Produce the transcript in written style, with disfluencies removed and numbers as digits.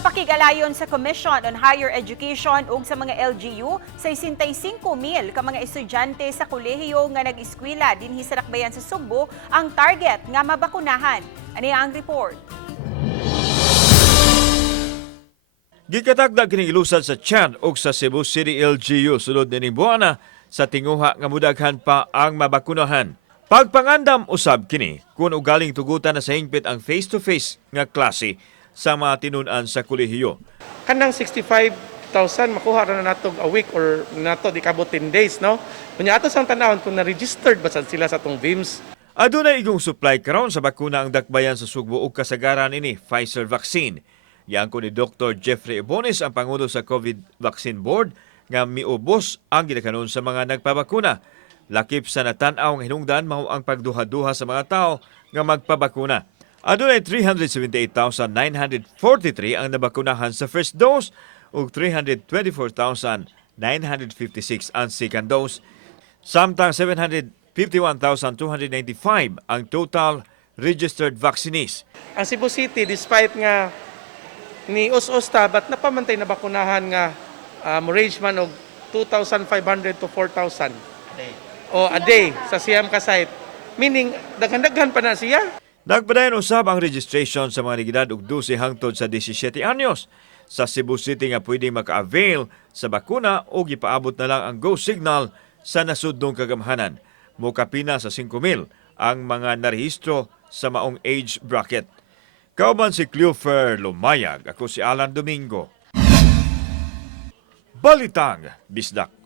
Sa pakig-alayon sa Commission on Higher Education ug sa mga LGU, 65,000 ka mga estudyante sa kolehiyo nga nag-eskwela dinhi sa Dakbayan sa Cebu ang target nga mabakunahan. Ani ang report. Gikatagdag kining ilusad sa Chad ug sa Cebu City LGU sulod nining buwana sa tinguha nga mudaghan pa ang mabakunahan. Pagpangandam usab kini kung ugaling tugutan na sa hingpit ang face-to-face nga klase sa mga tinun-an sa kolehiyo. Kanang 65,000 makuha na nato a week or nato di kabot 10 days, no? Kunya ato sang tanawon kung na-registered ba sad sila sa tong VIMS. Adunay igong supply karon sa bakuna ang Dakbayan sa Sugbo ug kasagaran ini Pfizer vaccine. Yang ko ni Dr. Jeffrey Ibones ang pangulo sa COVID Vaccine Board nga miubos ang gidakanon sa mga nagpabakuna. Lakip sa natanaw nga hinungdan mao ang pagduha-duha sa mga tao nga magpabakuna. Adunay 378,943 ang nabakunahan sa first dose ug 324,956 ang second dose. Samtang 751,295 ang total registered vaccinees. Ang Cebu City, despite nga ni us-us tabat napamantay na bakunahan nga range man og 2,500 to 4,000 a day sa siyam ka site. Meaning, daghan-daghan pa na siya. Nagpadayon usab ang registration sa mga nagedad og 12 hangtod sa 17 anyos. Sa Cebu City nga pwede maka-avail sa bakuna o gipaabot na lang ang go signal sa nasudnong kagamhanan. Mukapina sa 5,000 ang mga narehistro sa maong age bracket. Kauban si Cleofer Lumayag, ako si Alan Domingo. Balitang Bisdak.